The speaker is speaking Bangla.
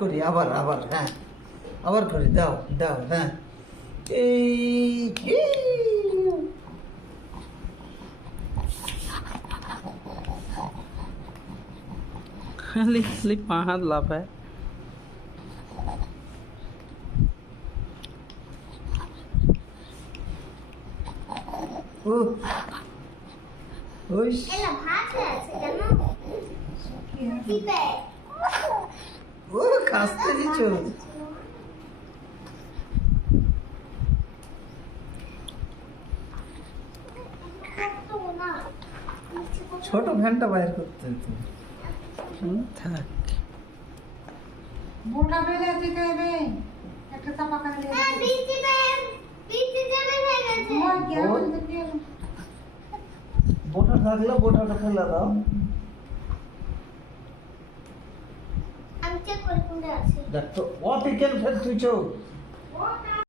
করি আবার আবার হ্যাঁ আবার করি দাও দাও হ্যাঁ এই খালি খালি পা হাত লাফায়। ও ওই এলা ভাত আছে কেন? দিবে ও কাস্তে দিচ্ছ তো না ছোট ফ্যানটা বাইর করতে হতো। থাক মোটা বেলে দিতে হবে একটা চাপা করে দিয়ে হ্যাঁ বৃষ্টি জমে হয়ে গেছে ওই কেমন দেখে বোটা থাকলে বোটাটা ফেলে দাও আমি চেক করে কোনটা আছে দেখ তো ও পিকেল ফেল তুই চো